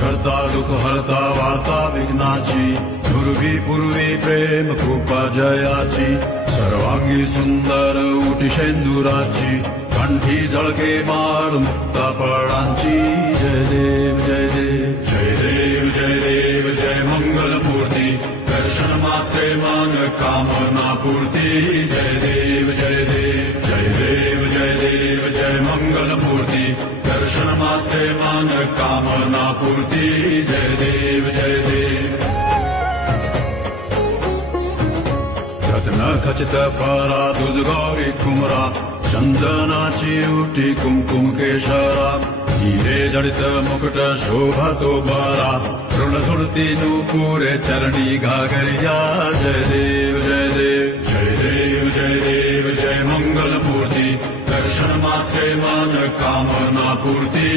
करता दुःख हरता वार्ता विघ्नाची पूर्वी पूर्वी प्रेम कृपा जयाची सर्वांगी सुंदर उटी शेंदुराची कंठी जळके माळ मुक्ता फळांची जय देव जय देव जय देव जय देव जय मंगल मूर्ती दर्शन मात्रे मान कामना पूर्ती जय देव जय देव जय देव जय देव जय मंगल मूर्ती दर्शन मात्रे मान कामना पूर्ती जय देव जय देव रत्न खचित फरा दुज गौरी कुमरा चंदनाची उटी कुमकुम केशरा हिरे जडित मुकुट शोभा तो बरा ऋण सुरती नूपुरे चरणी घागरिया जय देव जय देव जय देव जय देव जय मंगल मूर्ती दर्शन मात्रे मान कामना पूर्ती